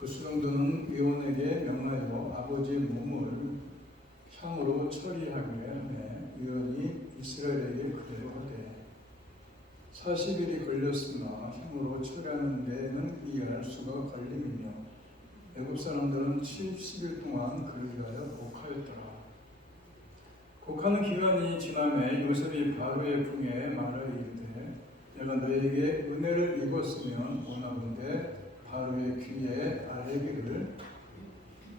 그 수동도는 의원에게 명하여 아버지의 몸을 향으로 처리하게 하매 의원이 이스라엘에게 그대로 하되 40일이 걸렸으나 향으로 처리하는 데에는 이해할 수가 걸림이며 애굽 사람들은 70일 동안 그를 위하여 곡하였더라. 곡하는 기간이 지나매 요셉이 바로의 궁에 말하여 이르되 내가 너에게 은혜를 입었으면 원하건대 바로의 귀에 아뢰기를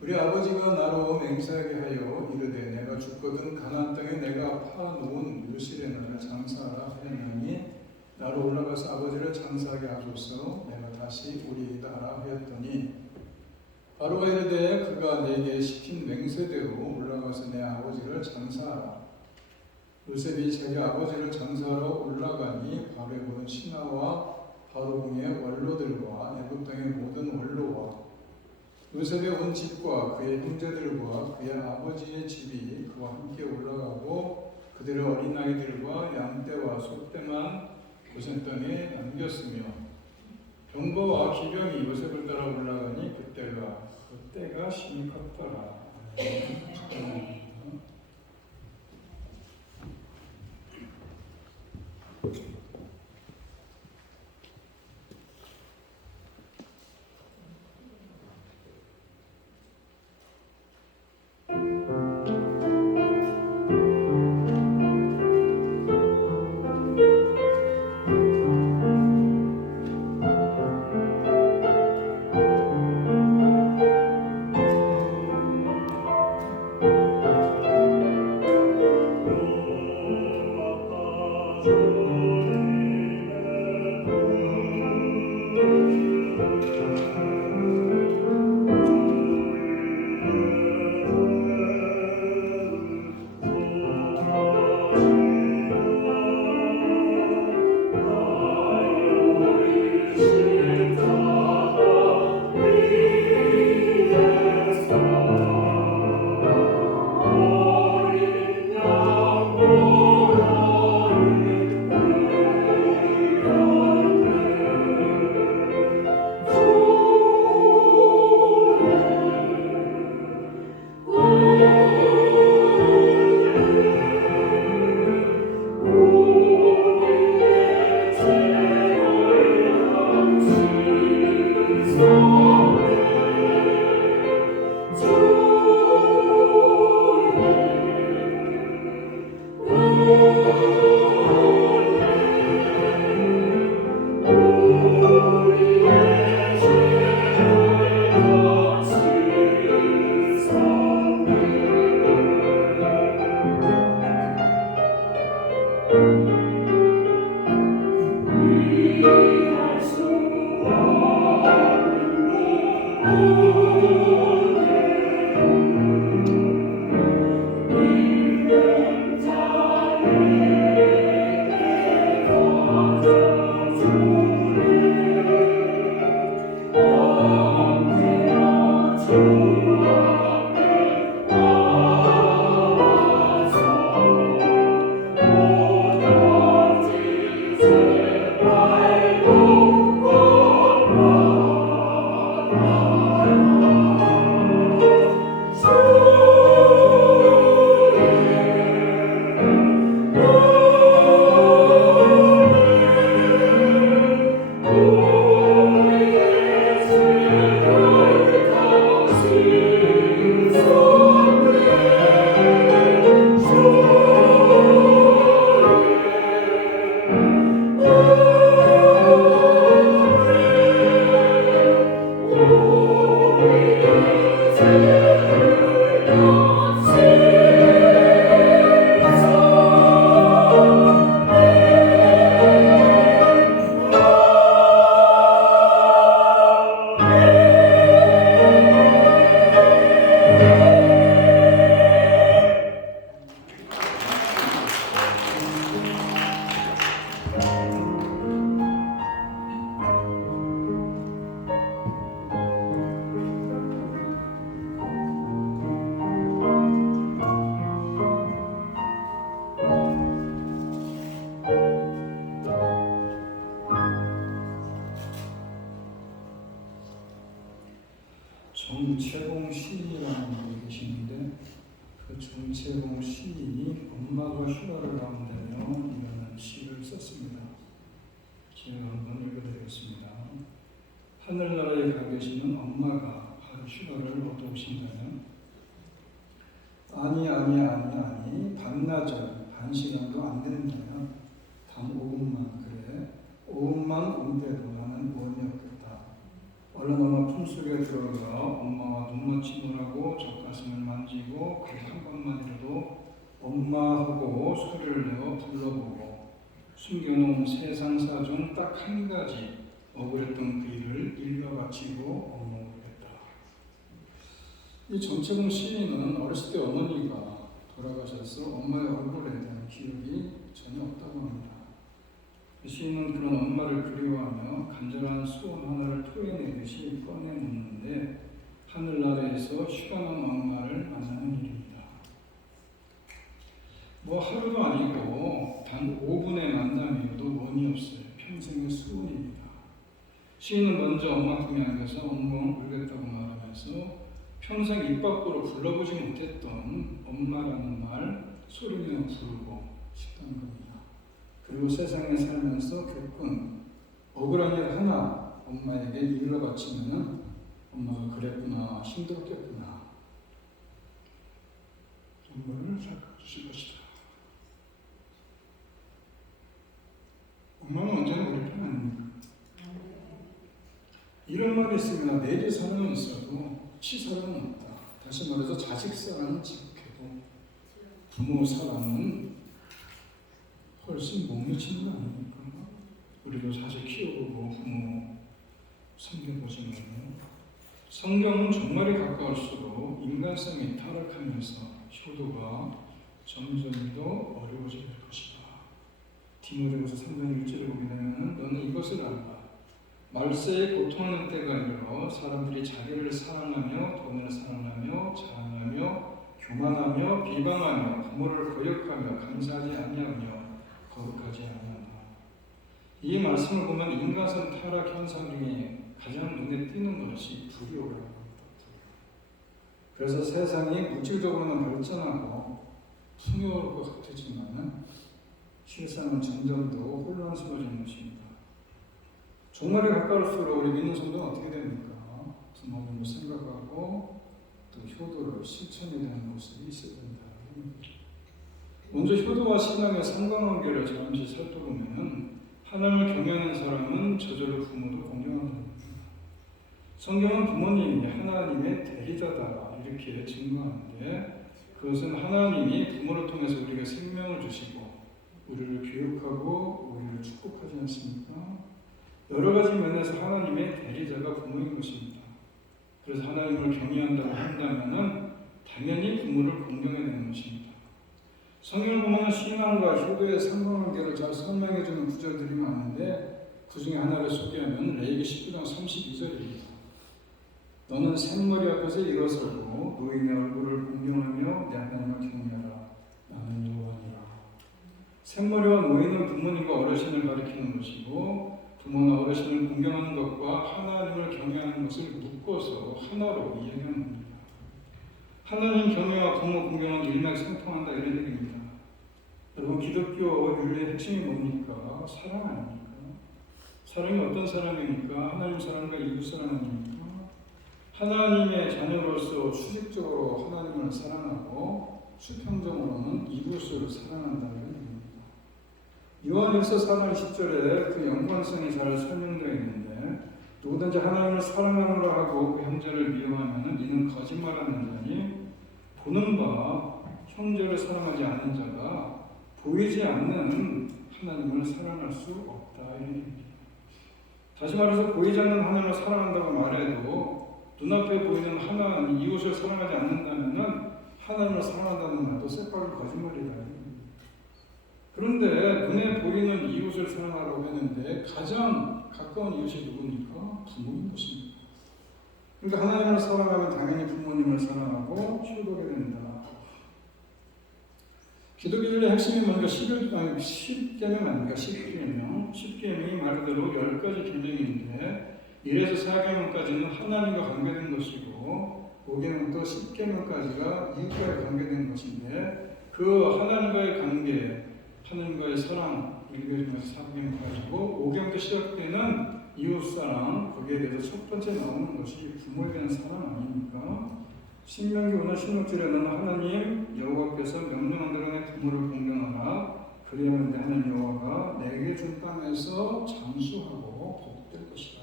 우리 아버지가 나로 맹세하게 하여 이르되 내가 죽거든 가나안 땅에 내가 파놓은 묘실에 나를 장사하라 하였나니 나로 올라가서 아버지를 장사하게 하소서 내가 다시 오리이다 하였더니 바로가 이르되 그가 내게 시킨 맹세대로 올라가서 내 아버지를 장사하라. 요셉이 자기 아버지를 장사하러 올라가니 바로의 모든 신하와 바로 궁의 원로들과 애굽 땅의 모든 원로와 요셉의 온 집과 그의 형제들과 그의 아버지의 집이 그와 함께 올라가고 그들의 어린 아이들과 양떼와 소떼만 고센 땅에 남겼으며 병거와 기병이 요셉을 따라 올라가니 그때가 심히 컸더라. 정채봉 시인이라는 분이 계시는데 그 정채봉 시인이 엄마가 휴가를 나온다며 이라는 시를 썼습니다. 제가 한번 읽어드리겠습니다. 하늘나라에 가 계시는 엄마가 하루 휴가를 얻어 오신다면 아니 반나절 반 시간도 안 되는다면 단 5분만 그래 5분만 온대도 나는 원이 없겠다. 얼른 엄마 품속에 들어가 엄마와 눈맞춤을 하고 젖가슴을 만지고 그 한 번만이라도 엄마하고 소리를 내어 불러보고 숨겨놓은 세상사 중 딱 한 가지 억울했던 그 일을 일과 바치고 엉엉울겠다. 이 정채봉 시인은 어렸을 때 어머니가 돌아가셔서 엄마의 얼굴에 대한 기억이 전혀 없다고 합니다. 시인은 그런 엄마를 그리워하며 간절한 소원 하나를 토해내듯이 꺼내놓는데 하늘나라에서 휴가 난 엄마를 만나는 일입니다. 뭐 하루도 아니고 단 5분의 만남이어도 원이 없어요. 평생의 소원입니다. 시인은 먼저 엄마 품에 안겨서 엉엉 울겠다고 말하면서 평생 입 밖으로 불러보지 못했던 엄마라는 말 소리내어 부르고 싶다는 겁니다. 그리고 세상에 살면서 겪은 억울한 일 하나 엄마에게 일러 바치면은 엄마가 그랬구나, 힘들었겠구나, 엄마를 살펴주실 것이다. 엄마는 언제나 우리 편 아닙니까? 이런 말이 있습니다. 내리 사랑은 있어도 치사랑은 없다. 다시 말해서 자식 사랑은 지극해도 부모 사랑은 훨씬 못 미치는 거 아닙니까? 우리도 자식 키워보고 부모 섬겨보지만요. 성경은 종말이 가까울수록 인간성이 타락하면서 효도가 점점 더 어려워질 것이다. 디모데후서 3장 1절을 보게 되면 너는 이것을 알라. 말세에 고통하는 때가 이르러 사람들이 자기를 사랑하며 돈을 사랑하며 자랑하며 교만하며 비방하며 부모를 거역하며 감사하지 아니하며 거룩하지 아니하다. 이 말씀을 보면 인간성 타락 현상 중에 가장 눈에 띄는 것이 불효라고 합니다. 그래서 세상이 물질적으로는 발전하고 풍요로울 것 같지만 실상은 점점 더 혼란스러워지는 것입니다. 종말에 가까울수록 우리 믿는 성도는 어떻게 됩니까? 부모님을 생각하고 또 효도를 실천해야 되는 모습이 있어야 된다. 먼저 효도와 신앙의 상관관계를 잠시 살펴보면 하나님을 경외하는 사람은 저절로 부모도 공경한다. 성경은 부모님이 하나님의 대리자다 이렇게 증거하는데 그것은 하나님이 부모를 통해서 우리에게 생명을 주시고 우리를 교육하고 우리를 축복하지 않습니까? 여러 가지 면에서 하나님의 대리자가 부모인 것입니다. 그래서 하나님을 경외한다고 한다면 당연히 부모를 공경해야 되는 것입니다. 성경을 보면 신앙과 효도의 상관관계를 잘 설명해주는 구절들이 많은데 그 중에 하나를 소개하면 레위기 19장 32절입니다. 너는 샘머리 앞에서 일어서고 노인의 얼굴을 공경하며 내 하나님을 경외하라. 나는 여호와니라. 샘머리와 노인은 부모님과 어르신을 가리키는 것이고 부모나 어르신을 공경하는 것과 하나님을 경외하는 것을 묶어서 하나로 이해하는 겁니다. 하나님 경외와 부모 공경은 일맥상통한다 이런 얘기입니다. 여러분 기독교 윤리의 핵심이 뭡니까? 사랑 아닙니까? 사랑이 어떤 사랑입니까? 하나님 사랑과 이웃 사랑 아닙니까? 하나님의 자녀로서 수직적으로 하나님을 사랑하고 수평적으로는 이웃을 사랑한다는 얘기입니다. 요한일서 4장 10절에 그 연관성이 잘 설명되어 있는데 누구든지 하나님을 사랑하노라 하고 그 형제를 미워하면 이는 거짓말하는 자니 보는 바 형제를 사랑하지 않는 자가 보이지 않는 하나님을 사랑할 수 없다 이런 얘기입니다. 다시 말해서 보이지 않는 하나님을 사랑한다고 말해도 눈앞에 보이는 하나님 이웃을 사랑하지 않는다면 하나님을 사랑한다는 말도 새빨간 거짓말이다. 그런데 눈에 보이는 이웃을 사랑하라고 했는데 가장 가까운 이웃이 누굽니까? 부모인 것입니다. 그러니까 하나님을 사랑하면 당연히 부모님을 사랑하고 효도하게 된다. 기독교의 핵심이 뭔가 10계명 아닙니까? 10계명이 말 그대로 10가지 계명인데 이 1에서 4계명까지는 하나님과 관계된 것이고 5계명 또 10계명까지가 이웃과의 관계된 것인데 그 하나님과의 관계, 하나님과의 사랑 1계명에서 4계명까지고 5계명부터 시작되는 이웃사랑, 거기에 대해서 첫 번째 나오는 것이 부모에 대한 사랑 아닙니까? 신명기 오늘 16절에는 하나님 여호와께서 명령한 대로 내 부모를 공경하라. 그리하면 내 하나님 여호와가 내게 준 땅에서 장수하고 복될 것이다.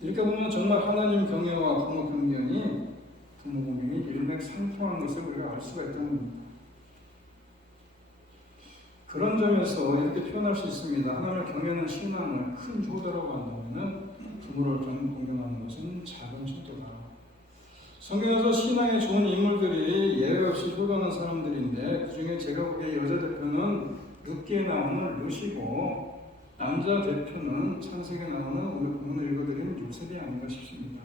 이렇게 보면 정말 하나님 경외와 부모 공경이 일맥상통한 것을 우리가 알 수가 있다는 겁니다. 그런 점에서 이렇게 표현할 수 있습니다. 하나님을 경외하는 신앙을 큰 효도라고 한다면 부모를 공경하는 것은 작은 효도다. 성경에서 신앙에 좋은 인물들이 예외 없이 효도하는 사람들인데 그 중에 제가 보기에 여자 대표는 룻기에 나오는 룻이고 남자 대표는 창세기에 나오는 오늘 읽어드린 요셉이 아닌가 싶습니다.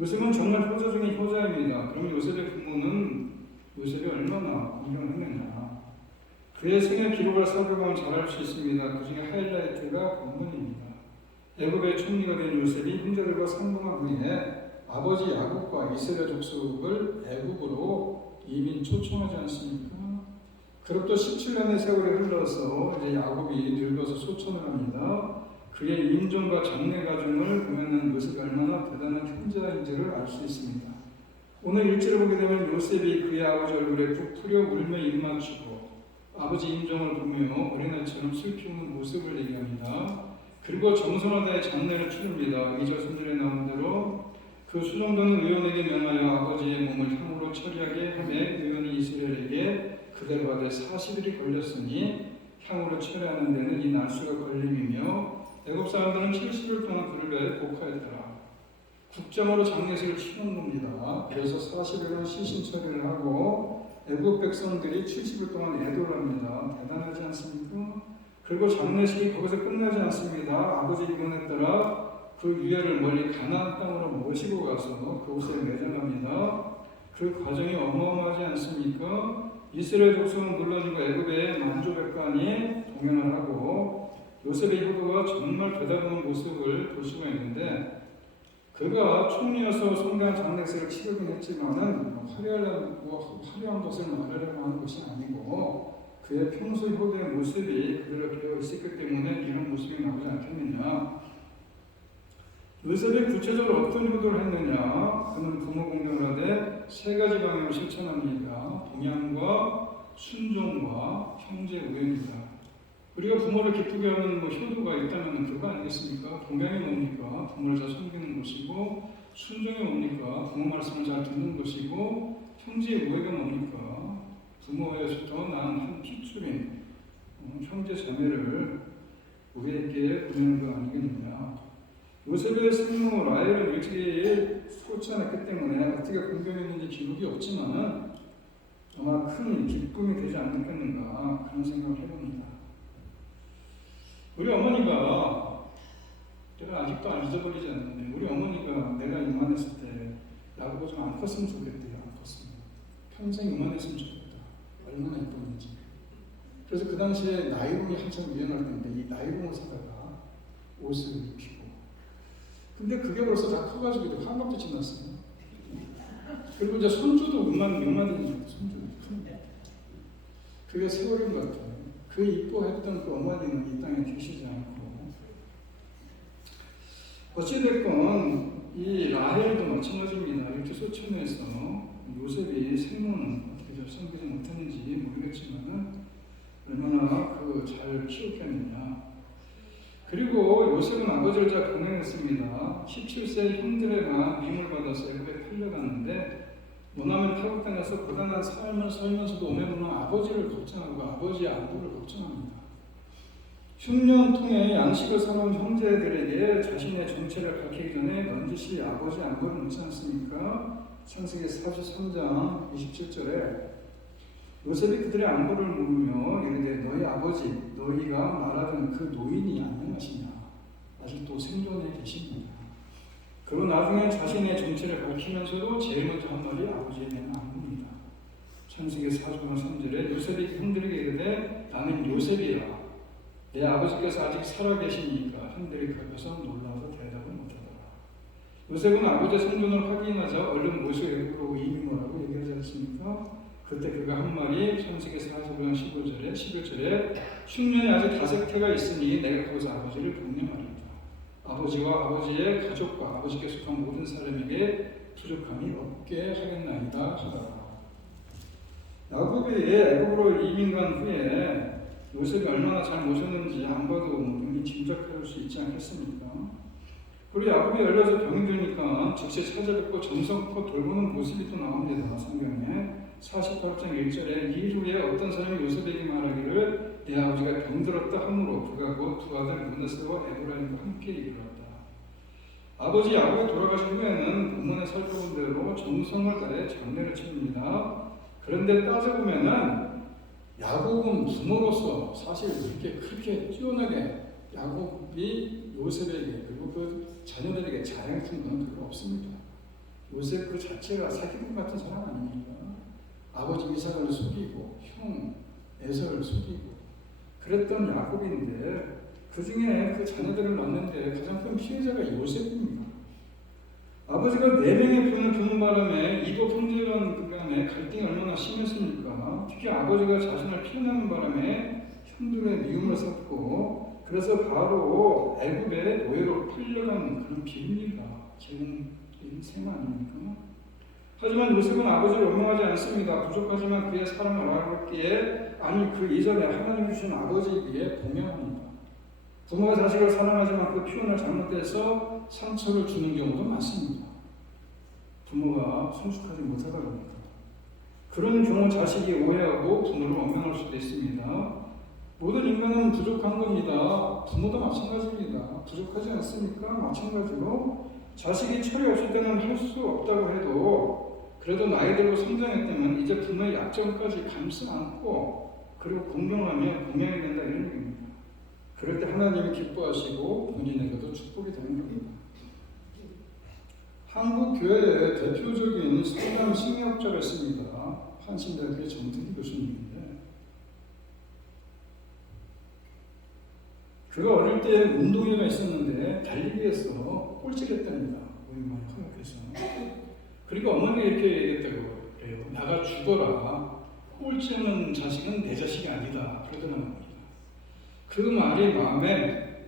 요셉은 정말 효자 중에 효자입니다. 그럼 요셉의 부모는 요셉이 얼마나 공경했느냐. 그의 생애 기록을 살펴보면 잘 알 수 있습니다. 그 중에 하이라이트가 본문입니다. 애굽의 총리가 된 요셉이 형제들과 상봉한 후에 아버지 야곱과 이스라엘 족속을 애굽으로 이민 초청하지 않습니까? 그로부터 17년의 세월이 흘러서 이제 야곱이 늙어서 소천을 합니다. 그의 임종과 장래 과정을 보면은 요셉이 얼마나 대단한 형제인지를 알 수 있습니다. 오늘 1절을 보게 되면 요셉이 그의 아버지 얼굴에 부풀려 울며 입맞추고 아버지 임종을 보며 어린아이처럼 슬피 우는 모습을 얘기합니다. 그리고 정성을 다해 장례를 치릅니다. 2절 3절에 나온 대로 그 수정도는 의원에게 명하여 아버지의 몸을 향으로 처리하게 하매 의원이 이스라엘에게 그대로 하되 40일이 걸렸으니 향으로 처리하는 데는 이 날수가 걸림이며 애굽 사람들은 70일 동안 그를 위하여 곡하였더라. 국정으로 장례식을 치른 겁니다. 그래서 40일은 시신 처리를 하고 애굽 백성들이 70일 동안 애도를 합니다. 대단하지 않습니까? 그리고 장례식이 거기서 끝나지 않습니다. 아버지 유언에 따라 그 유해를 멀리 가나안 땅으로 모시고 가서 그곳에 매장합니다. 그 과정이 어마어마하지 않습니까? 이스라엘 족속은 물론이고 애굽의 만주백관이 동행을 하고 요셉의 효도가 정말 대단한 모습을 볼 수가 있는데 그가 총리여서 성대한 장례식을 치르긴 했지만은 화려한 것을 말하려고 하는 것이 아니고 그의 평소 효도의 모습이 그대로 되어 있었기 때문에 이런 모습이 나오지 않겠느냐. 요셉이 구체적으로 어떤 효도를 했느냐? 그는 부모 공경을 하되 세 가지 방향을 실천합니다. 동양과 순종과 형제 우애입니다. 우리가 부모를 기쁘게 하는 효도가 있다면 그거 아니겠습니까? 동양이 뭡니까? 부모를 잘 섬기는 것이고 순종이 뭡니까? 부모 말씀을 잘 듣는 것이고 형제 우애가 뭡니까? 부모에서부터 난 한 핏줄인 형제 자매를 우리에게 보내는 거 아니겠느냐? 요셉의 생모 라헬은 일찍이 소천했기 때문에 어떻게 공경했는지 기록이 없지만 아마 큰 기쁨이 되지 않겠는가 그런 생각을 해봅니다. 우리 어머니가 제가 아직도 안 잊어버리지 않는데 우리 어머니가 내가 이만했을 때 나보고 좀 안 컸으면 좋겠대요. 안 컸으면 평생 이만했으면 좋겠다. 얼마나 예뻤는지. 그래서 그 당시에 나이롱이 한참 유행할 때인데 이 나이롱을 사다가 옷을 입히고 근데 그게 벌써 다 커가지고 한갑도 지났어요. 그리고 이제 손주도 몇마디인지 손주도 그게 세월인 것 같아요. 그 이뻐했던 그 어머니는 이 땅에 계시지 않고 어찌됐건 이 라헬도 마찬가지입니다. 이렇게 소천해서 요셉이 생모는 어떻게 잘 섬기지 못했는지 모르겠지만 얼마나 잘 키웠겠느냐. 그리고 요셉은 아버지를 잘 보내냈습니다. 17세 형들에만 미움을 받아서 애굽에 팔려갔는데 모나면 타국 땅에서 고단한 삶을 살면서도 오늘은 아버지를 걱정하고 아버지의 안부를 걱정합니다. 흉년 통에 양식을 사놓은 형제들에게 자신의 정체를 밝히기 전에 넌지시 아버지 안부를 묻지 않습니까? 창세기 43장 27절에 요셉이 그들의 안부를 물으며 이르되 너희 아버지 너희가 말하던 그 노인이 안녕하시냐 아직도 생존해 계십니다. 그리고 나중에 자신의 정체를 밝히면서도 제일 먼저 한 말이 아버지에 대한 안부입니다. 창세기 4장 3절에 요셉이 형들에게 이르되 나는 요셉이라 내 아버지께서 아직 살아계시니까 형들이 겉에서 놀라서 대답을 요셉은 아버지의 생존을 확인하자 얼른 모세에게로 이민하라고 얘기하지 않습니까? 그때 그가 한 말이 창세기 45장 11절에 흉년이 아직 5태가 있으니 내가 거기서 아버지를 독려하리다. 아버지와 아버지의 가족과 아버지께 속한 모든 사람에게 부족함이 없게 하겠나이다 하더라. 야곱이 애굽으로 이민 간 후에 요셉이 얼마나 잘 모셨는지 안 봐도 이미 짐작할 수 있지 않겠습니까? 그리고 야곱이 열려서 병이 되니까 즉시 찾아뵙고 정성껏 돌보는 모습이 또 나옵니다. 성경에 48장 1절에 이 후에 어떤 사람이 요셉에게 말하기를 내 아버지가 병들었다 하므로 그가 곧 두 아들 문하세와 에브라임과 함께 이르렀다. 아버지 야곱이 돌아가신 후에는 본문에 살펴본 대로 정성을 다해 장례를 치릅니다. 그런데 따져보면은 야곱은 부모로서 사실 이렇게 크게 뛰어나게 야곱이 요셉에게 그리고 그 자녀들에게 자랑했던 건 별로 없습니다. 요셉 그 자체가 사기꾼 같은 사람 아닙니까? 아버지 이삭을 속이고 형 에서를 속이고 그랬던 야곱인데 그 중에 그 자녀들을 낳는데 가장 큰 피해자가 요셉입니다. 아버지가 4명의 병을 두는 바람에 이복 형제 간의 갈등이 얼마나 심했습니까? 특히 아버지가 자신을 피해나는 바람에 형들의 미움을 샀고 그래서 바로 애굽의 노예로 풀려간 그런 비밀이다. 지금 셈 아닙니까? 하지만 요셉은 아버지를 원망하지 않습니다. 부족하지만 그의 사랑을 알았기에 아니 그 이전에 하나님이 주신 아버지에게 동명합니다. 부모가 자식을 사랑하지만 그 표현을 잘못해서 상처를 주는 경우도 많습니다. 부모가 성숙하지 못하다 보니까 그런 경우 자식이 오해하고 부모를 원망할 수도 있습니다. 모든 인간은 부족한 겁니다. 부모도 마찬가지입니다. 부족하지 않습니까? 마찬가지로 자식이 철이 없을 때는 할 수 없다고 해도 그래도 나이 들고 성장했다면 이제 부모의 약점까지 감싸 안고 그리고 공경하며 공양이 된다 이런 얘기입니다. 그럴 때 하나님이 기뻐하시고 본인에게도 축복이 되는 겁니다. 한국 교회의 대표적인 성남 심리학자가 있습니다. 한신대학교의 정태기 교수님인데 그가 어릴 때 운동회가 있었는데 달리기에서 꼴찌를 했답니다. 우리 많이 허약해서. 그리고 어머니가 이렇게 얘기했다고 그래요. 나가 죽어라. 꼴찌하는 자식은 내 자식이 아니다. 그러더라는 겁니다. 그 말이 마음에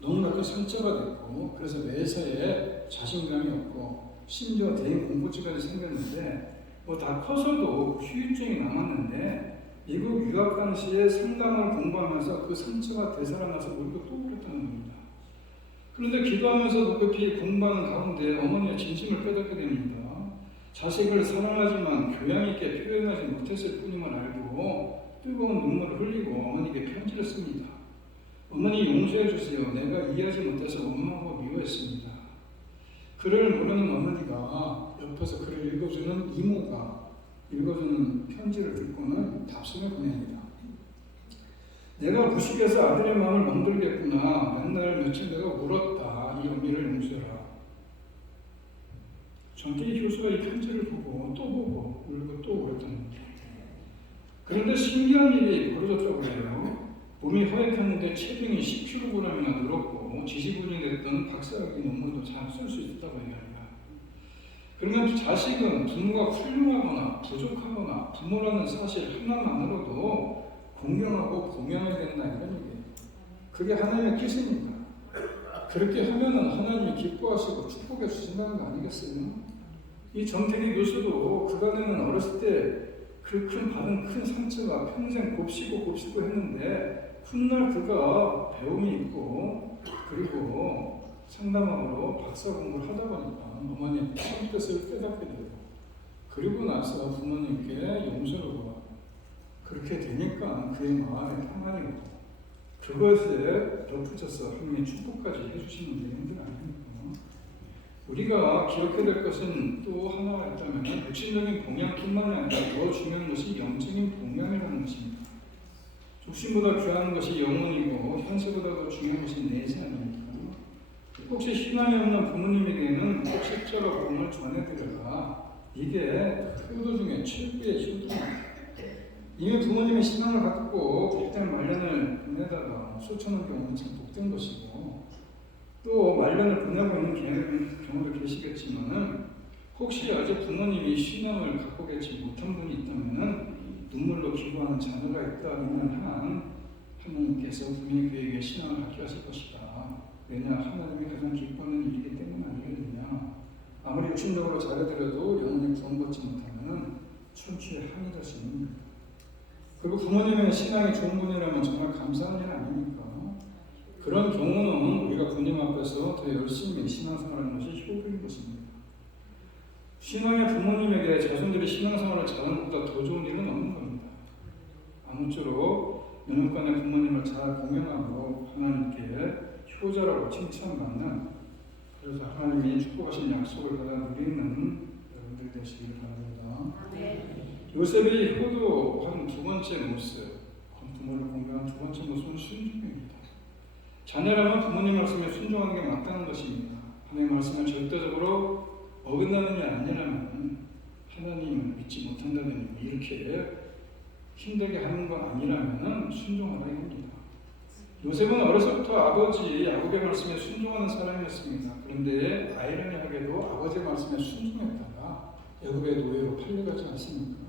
너무나 큰 상처가 됐고 그래서 매사에 자신감이 없고 심지어 대인 공포증까지 생겼는데 뭐 다 커서도 후유증이 남았는데 미국 유학 당시에 상담을 공부하면서 그 상처가 되살아나서 우리가 또 그랬다는 겁니다. 그런데 기도하면서 급히 공부하는 가운데 어머니의 진심을 깨닫게 됩니다. 자식을 사랑하지만 교양 있게 표현하지 못했을 뿐임을 알고 뜨거운 눈물을 흘리고 어머니에게 편지를 씁니다. 어머니 용서해 주세요. 내가 이해하지 못해서 원망하고 미워했습니다. 글을 모르는 어머니가 옆에서 글을 읽어주는 이모가 읽어주는 편지를 듣고는 답장을 보냅니다. 내가 무식해서 아들의 마음을 멍들겠구나. 맨날 며칠 내가 울었다. 이 어미를 용서해라. 정태희 교수가 이 편지를 보고 또 보고 울고 또 울었다는 겁니다. 그런데 신기한 일이 벌어졌다고 해요. 몸이 허약했는데 체중이 10kg이나 늘었고 지지부진이 됐던 박사학위 논문도 잘 쓸 수 있었다고 얘기합니다. 그러면 자식은 부모가 훌륭하거나 부족하거나 부모라는 사실 하나만으로도 공경하고 공양해야 된다 이런 얘기예요. 그게 하나님의 뜻입니다. 그렇게 하면은 하나님이 기뻐하시고 축복해 주신다는 거 아니겠어요? 이 정태기 교수도 그간에는 어렸을 때 그 받은 큰 상처가 평생 곱씹고 했는데 훗날 그가 배움이 있고 그리고 상담학으로 박사 공부를 하다 보니까 어머니의 참 뜻을 깨닫게 되고 그리고 나서 부모님께 용서를 구하고 그렇게 되니까 그의 마음에 평안이 오고 그것에 덧붙여서 하나님의 축복까지 해주시는 내용들 아닙니까? 우리가 기억해야 될 것은 또 하나가 있다면 육신적인 봉양뿐만이 아니라 더 중요한 것이 영적인 봉양이라는 것입니다. 육신보다 귀한 것이 영혼이고 현세보다 더 중요한 것이 내세 아닙니까? 혹시 신앙이 없는 부모님에게는 꼭 십자가 복음을 전해드려라. 이게 효도 중에 최고의 효도입니다. 이미 부모님의 신앙을 갖고 복된 말년을 보내다가 수천원 경우는 참 복된 것이고 또 말년을 보내고 있는 경우도 계시겠지만은 혹시 아직 부모님이 신앙을 갖고 계시 못한 분이 있다면은 눈물로 기도하는 자녀가 있다는 한 하나님께서 분명히 그에게 신앙을 갖게 하실 것이다. 왜냐? 하나님이 가장 기뻐하는 일이기 때문 아니겠느냐. 아무리 육신적으로 잘해드려도 영혼이 구원받지 못하면 천추의 한이 되십니다. 그리고 부모님의 신앙이 좋은 분이라면 정말 감사한 일 아닙니까? 그런 경우는 우리가 부모님 앞에서 더 열심히 신앙생활하는 것이 효도인 것입니다. 신앙의 부모님에게 자손들이 신앙생활을 잘하는 것보다 더 좋은 일은 없는 겁니다. 아무쪼록 영육간의 부모님을 잘 공경하고 하나님께 효자라고 칭찬받는, 그래서 하나님이 축복하신 약속을 받아 누리는 여러분들 되시기를 바랍니다. 요셉이 효도한 두 번째 모습, 부모를 공경한 두 번째 모습은 순종입니다. 자녀라면 부모님 말씀에 순종하는 게 맞다는 것입니다. 하나님 말씀을 절대적으로 어긋나는 게 아니라면 하나님을 믿지 못한다는 이렇게 힘들게 하는 건 아니라면 순종하라 합니다. 요셉은 어려서부터 아버지 야곱의 말씀에 순종하는 사람이었습니다. 그런데 아이러니하게도 아버지의 말씀에 순종했다가 야곱의 노예로 팔려가지 않습니까?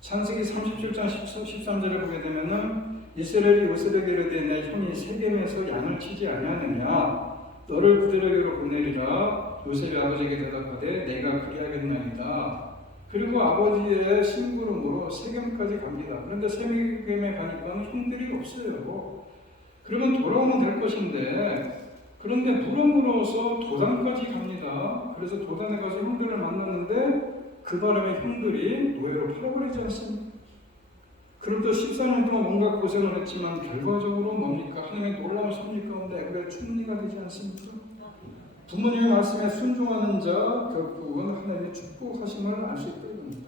창세기 37장 13절을 보게 되면은 이스라엘이 요셉에게 이르되 내 형이 세겜에서 양을 치지 아니하느냐 너를 그들에게로 보내리라. 요셉이 아버지에게 대답하되 내가 그리하겠나이다. 그리고 아버지의 심부름으로 세겜까지 갑니다. 그런데 세겜에 가니까 형들이 없어요. 그러면 돌아오면 될 것인데, 그런데 물어물어서 도단까지 갑니다. 그래서 도단에 가서 형들을 만났는데 그 바람에 형들이 노예로 팔아버리지 않습니까? 그럼 또 14년 동안 뭔가 고생을 했지만 결과적으로 뭡니까? 하나님의 놀라운 섭리 가운데 애굽의 총리가 되지 않습니까? 부모님의 말씀에 순종하는 자 결국은 하나님의 축복하심을 알 수 있게 됩니다.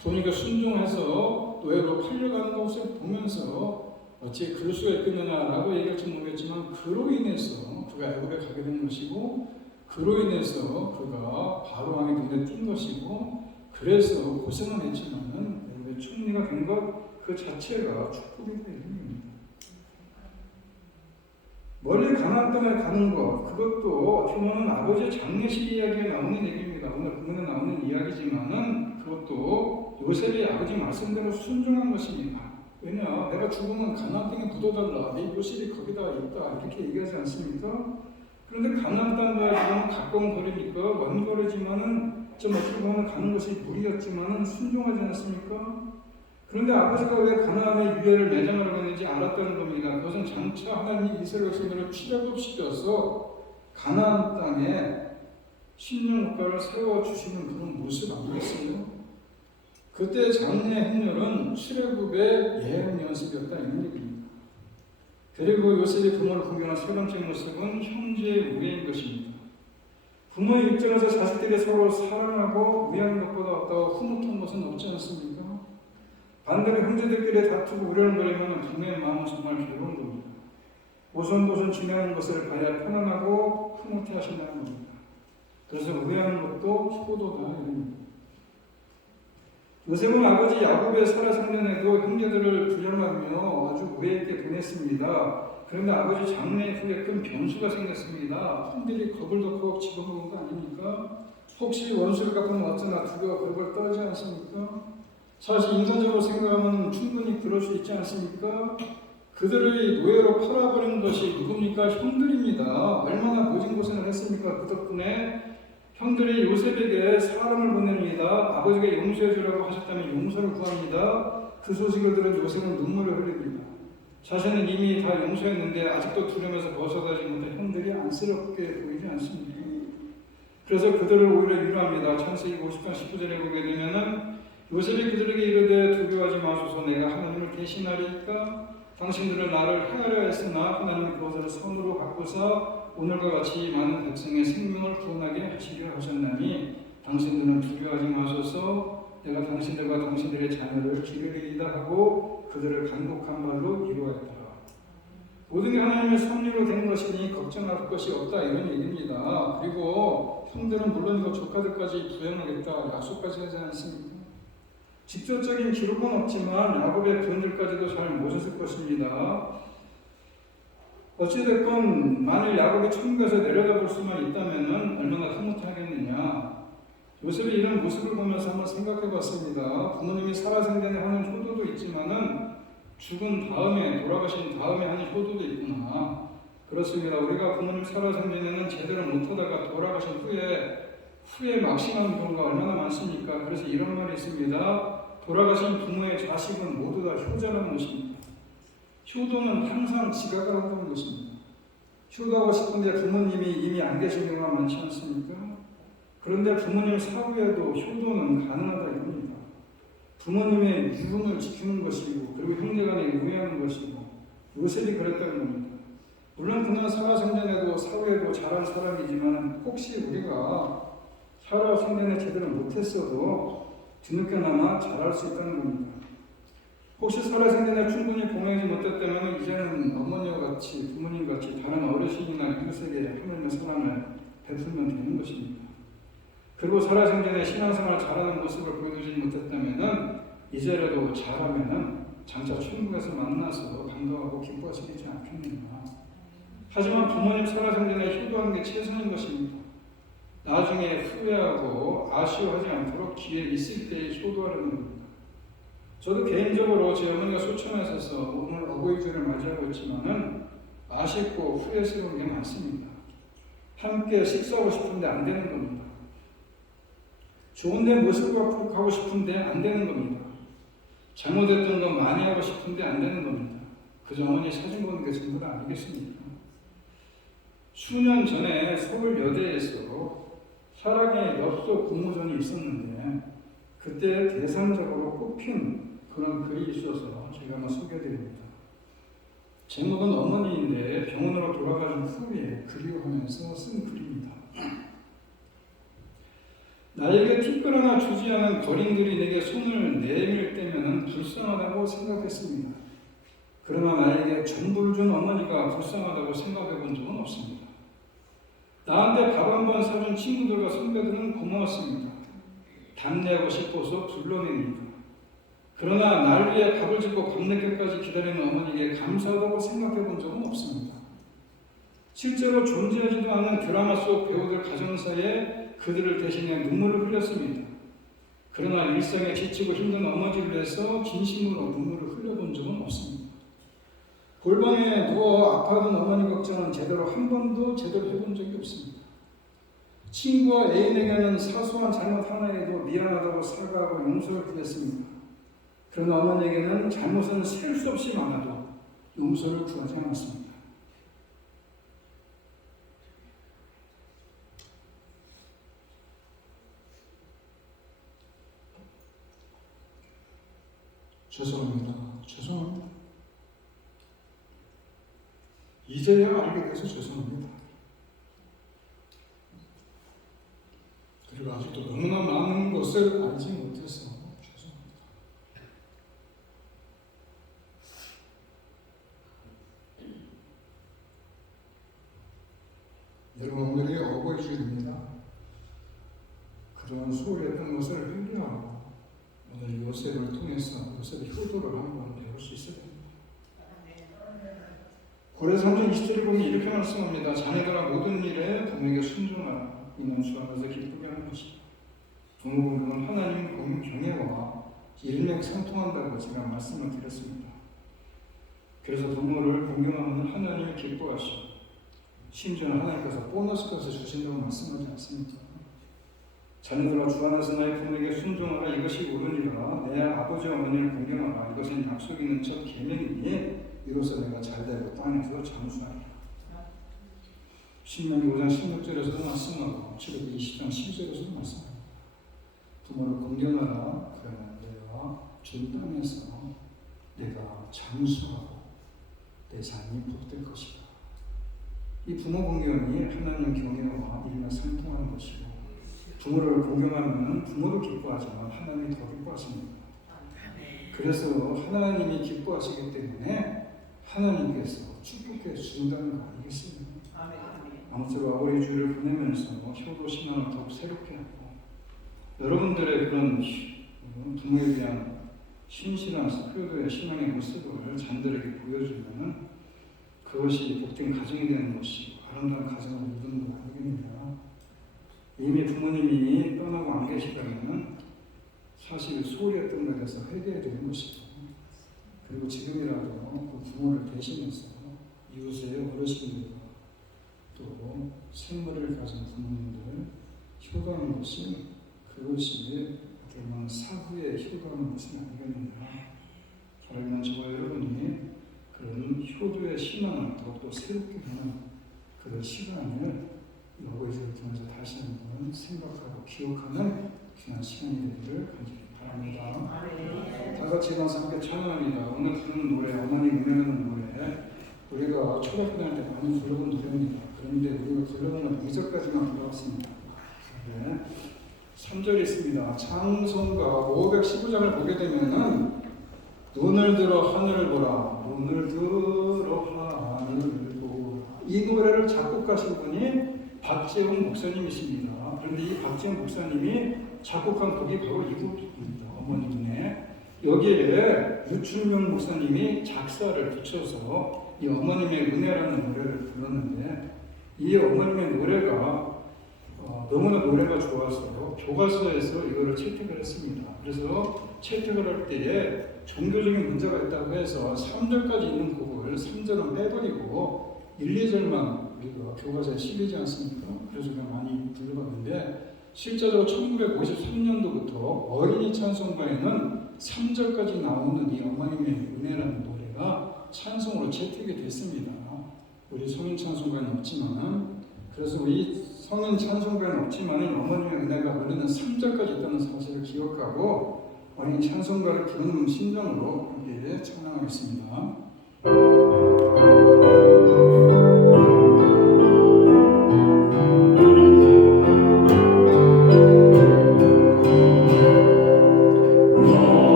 부모님과 순종해서 노예로 팔려가는 것을 보면서 어찌 그럴 수가 있겠느냐라고 얘기할지 모르겠지만 그로 인해서 그가 애굽에 가게 된 것이고 그로 인해서 그가 바로 왕의 눈에 띈 것이고 그래서 고생은 했지만은 애굽의 총리가 된 것 그 자체가 축복이 되는 겁니다. 멀리 가나안 땅에 가는 것, 그것도 어떻게 보면 아버지의 장례식 이야기에 나오는 얘기입니다. 오늘 본문에 나오는 이야기지만은 그것도 요셉이 아버지 말씀대로 순종한 것입니다. 왜냐, 내가 죽으면 가나안 땅에 묻어달라. 네 요셉이 거기다 있다. 이렇게 얘기하지 않습니까? 그런데 가나안 땅과 지금 가까운 거리니까 먼 거리지만은 좀 어떻게 보면 가는 것이 무리였지만은 순종하지 않습니까? 그런데 아버지가 왜 가나안의 유해를 매장하려고 했는지 알았다는 겁니다. 그것은 장차 하나님이 이스라엘 백성들을 출애굽시켜서 가나안 땅에 신령국가를 세워주시는 그런 모습 아니겠어요? 그때 장례 행렬은 출애굽의 예언 연습이었다 이런 얘기입니다. 그리고 요셉이 부모를 공경한 세 번째 모습은 형제의 우애인 것입니다. 부모의 입장에서 자식들이 서로 사랑하고 우애하는 것보다 어떠 흐뭇한 것은 없지 않습니까? 반대로 형제들끼리 다투고 우려거리면 부모의 마음은 정말 괴로운 겁니다. 오손도손 지내는 것을 봐야 편안하고 흐뭇해 하신다는 겁니다. 그래서 우애하는 것도 효도다 이런. 요셉은 아버지 야곱의 살아생전에도 형제들을 부양하며 아주 우애 있게 보냈습니다. 그런데 아버지 장례 후에 큰 변수가 생겼습니다. 형들이 겁을 덮고 집어먹은 거 아닙니까? 혹시 원수를 갚으면 어쩌나 두려워 벌벌 떨지 않습니까? 사실 인간적으로 생각하면 충분히 그럴 수 있지 않습니까? 그들을 노예로 팔아버린 것이 누굽니까? 형들입니다. 얼마나 모진 고생을 했습니까? 그 덕분에 형들이 요셉에게 사람을 보냅니다. 아버지가 용서해 주라고 하셨다면 용서를 구합니다. 그 소식을 들은 요셉은 눈물을 흘립니다. 자신은 이미 다 용서했는데 아직도 두려움에서 벗어나지 못해 형들이 안쓰럽게 보이지 않습니까? 그래서 그들을 오히려 위로합니다. 창세기 50장 19절에 보게 되면은 요셉이 그들에게 이르되 두려워하지 마소서 내가 하나님을 대신하리이까 당신들은 나를 헤아려 했으나 하나님은 그것을 선으로 바꾸사 오늘과 같이 많은 백성의 생명을 구원하게 하시려 하셨나니 당신들은 두려워하지 마소서 내가 당신들과 당신들의 자녀를 기르리이다 하고 그들을 간곡한 말로 위로하였더라. 모든 게 하나님의 섭리로 된 것이니 걱정할 것이 없다 이런 얘기입니다. 그리고 형들은 물론 조카들까지 부양하겠다 약속까지 하지 않습니까? 직접적인 기록은 없지만 야곱의 부인들까지도 잘 모셨을 것입니다. 어찌됐건 만일 야곱이 천국에서 내려다 볼 수만 있다면 얼마나 흐뭇하겠느냐. 요셉이 이런 모습을 보면서 한번 생각해 봤습니다. 부모님이 살아생전에 하는 효도도 있지만은 죽은 다음에, 돌아가신 다음에 하는 효도도 있구나. 그렇습니다. 우리가 부모님 살아생전에는 제대로 못하다가 돌아가신 후에 막심하는 경우가 얼마나 많습니까? 그래서 이런 말이 있습니다. 돌아가신 부모의 자식은 모두 다 효자라는 것입니다. 효도는 항상 지각을 한다는 것입니다. 효도하고 싶은데 부모님이 이미 안 계신 경우가 많지 않습니까? 그런데 부모님 사후에도 효도는 가능하다 이겁니다. 부모님의 유흥을 지키는 것이고 그리고 형제간에 우애하는 것이고 요셉이 그랬다는 겁니다. 물론 그는 살아생전에도 사후에도 잘한 사람이지만 혹시 우리가 살아생전에 제대로 못했어도 뒤늦게나마 잘할 수 있다는 겁니다. 혹시 살아생전에 충분히 봉하지 못했다면 이제는 어머니와 같이 부모님같이 다른 어르신이나 이웃에게 하나님의 사랑을 베풀면 되는 것입니다. 그리고 살아생전에 신앙생활 잘하는 모습을 보여주지 못했다면 이제라도 잘하면 장차 천국에서 만나서 반가워하고 기뻐하시지 않겠느냐. 하지만 부모님 살아생전에 효도하는 게 최선인 것입니다. 나중에 후회하고 아쉬워하지 않도록 기회 있을 때 효도하려는 겁니다. 저도 개인적으로 제 어머니가 소천에 있어서 오늘 어버이주를 맞이하고 있지만은 아쉽고 후회스러운 게 많습니다. 함께 식사하고 싶은데 안 되는 겁니다. 좋은 데 모습을 가고 싶은데 안 되는 겁니다. 잘못했던 거 많이 하고 싶은데 안 되는 겁니다. 그저 어머니 사진 보는 게 전부 다 아니겠습니까? 수년 전에 서울여대에서 사랑의 엽서 공모전이 있었는데 그때 대상적으로 뽑힌 그런 글이 있어서 제가 한번 소개해드립니다. 제목은 어머니인데 병원으로 돌아가신 후에 그리워하면서 쓴 글입니다. 나에게 특별 하나 주지 않은 거린들이 내게 손을 내밀 때면 불쌍하다고 생각했습니다. 그러나 나에게 전부를 준 어머니가 불쌍하다고 생각해 본 적은 없습니다. 나한테 밥 한 번 사준 친구들과 선배들은 고마웠습니다. 답례하고 싶어서 불러냅니다. 그러나 날 위해 밥을 짓고 밤늦게까지 기다리는 어머니에게 감사하다고 생각해 본 적은 없습니다. 실제로 존재하지도 않는 드라마 속 배우들 가정사에 그들을 대신해 눈물을 흘렸습니다. 그러나 일상에 지치고 힘든 어머니를 위해서 진심으로 눈물을 흘려본 적은 없습니다. 골방에 누워 아파하던 어머니 걱정은 한 번도 제대로 해본 적이 없습니다. 친구와 애인에게는 사소한 잘못 하나에도 미안하다고 사과하고 용서를 구했습니다. 그러나 어머니에게는 잘못은 셀 수 없이 많아도 용서를 구하지 않았습니다. 죄송합니다. 이제야 알게 돼서 죄송합니다. 그리고 아직도 너무나 많은 것을 알지 못해서 죄송합니다. 여러분, 오늘이 어버이주일입니다. 그런 소홀했던 것을 회개하고 오늘 요셉을 통해서 요셉의 효도를 한번 배울 수 있어야 됩니다. 고레서 3장 20절을 보면 이렇게 말씀합니다. 자녀들아 모든 일에 부모에게 순종하라. 이는 주 안에서 기쁘게 하는 것이다. 부모 공경은 하나님 경외와 일맥상통한다고 제가 말씀을 드렸습니다. 그래서 부모를 공경하면 하나님을 기뻐하시고 심지어는 하나님께서 보너스까지 주신다고 말씀하지 않습니까? 자녀들아 주 안에서 나의 부모에게 순종하라. 이것이 옳으니라. 내 아버지 어머니를 공경하라. 이것은 약속 있는 첫 계명이니 이로써 내가 잘되고 땅에서 장수하리라. 신명기 5장 16절에서도 말씀하고 출애굽기 20장 10절에서도 말씀합니다. 부모를 공경하라. 그러면 내가 준 땅에서 내가 장수하고 내 삶이 복될 것이다. 이 부모 공경이 하나님 경외와 일맥상통하는 것이고 부모를 공경하면 부모도 기뻐하지만 하나님이 더 기뻐하십니다. 그래서 하나님이 기뻐하시기 때문에 하나님께서 축복해 주신다는 거 아니겠습니까? 아무쪼록 어버이주일을 보내면서 효도 신앙을 더욱 새롭게 하고 여러분들의 그런 부모에 대한 신실한 효도의 신앙의 모습을 자녀들에게 보여주면 그것이 복된 가정이 되는 것이 아름다운 가정을 이루는 거 아니겠느냐. 이미 부모님이 떠나고 안 계시다면 사실 소홀했던 것에 대해서 회개해야 되는 것이고, 그리고 지금이라도 그 부모를 대신해서 이웃의 어르신들과 또 생물을 가진 부모님들 효도하는 것이, 그것이 어떻게 보면 사후에 효도하는 것은 아니겠느냐. 사랑하는 저와 여러분이 그런 효도의 신앙을 더욱더 새롭게 하는 그런 시간을 아버지를 통해서 다시 한번 생각하고 기억하는 귀한 시간이 되기를 간절히 바랍니다. 다 같이 일어나서 함께 찬양합니다. 오늘 부르는 노래, 어머니 은혜라는 노래, 우리가 초등학교 다닐 때 많이 불러본 노래입니다. 그런데 우리가 불러보는 2절까지만 불러봤습니다. 네. 3절이 있습니다. 찬송가 515장을 보게 되면은 눈을 들어 하늘을 보라, 눈을 들어 하늘을 보라. 이 노래를 작곡하신 분이 박재훈 목사님이십니다. 그런데 이 박재훈 목사님이 작곡한 곡이 바로 이 곡입니다. 어머님의. 여기에 유춘명 목사님이 작사를 붙여서 이 어머님의 은혜라는 노래를 불렀는데, 이 어머님의 노래가 너무나 노래가 좋아서 교과서에서 이거를 채택을 했습니다. 그래서 채택을 할 때에 종교적인 문제가 있다고 해서 3절까지 있는 곡을 3절은 빼버리고 1, 2절만 우리가 교과서에 실리지 않습니까? 그래서 많이 불러봤는데, 실제로 1953년도부터 어린이 찬송가에는 3절까지 나오는 이 어머님의 은혜라는 노래가 찬송으로 채택이 됐습니다. 우리 성인 찬송가에는 없지만, 그래서 우리 성인 찬송가에는 없지만 어머님의 은혜가 원래는 3절까지 있다는 사실을 기억하고 어린이 찬송가를 부르는 심정으로 함께 찬양하겠습니다.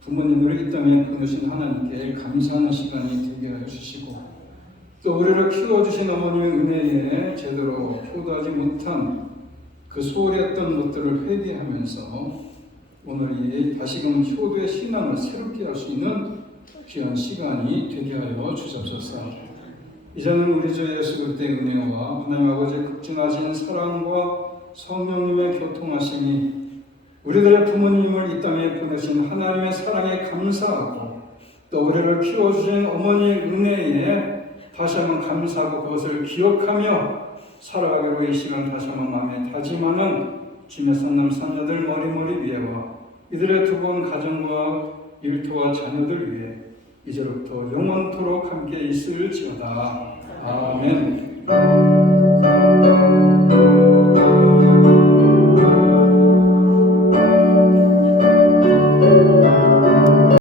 부모님을 이 땅에 보내신 하나님께 감사하는 시간이 되게 해주시고, 또 우리를 키워주신 어머님의 은혜에 제대로 효도하지 못한 그 소홀했던 것들을 회개하면서 오늘 이 다시금 효도의 신앙을 새롭게 할 수 있는 귀한 시간이 되게 하여 주옵소서. 이제는 우리 주 예수 그리스도의 은혜와 하나님 아버지의 극진하신 사랑과 성령님의 교통하심이 우리들의 부모님을 이 땅에 보내신 하나님의 사랑에 감사하고 또 우리를 키워주신 어머니의 은혜에 다시 한번 감사하고 그것을 기억하며 살아가기로 이 시간 다시 한번 마음에 다짐하는 주님의 선남 선녀들 머리머리 위에와 이들의 두번 가정과 일터와 자녀들 위해 이제로부터 영원토록 함께 있을지어다. 아멘.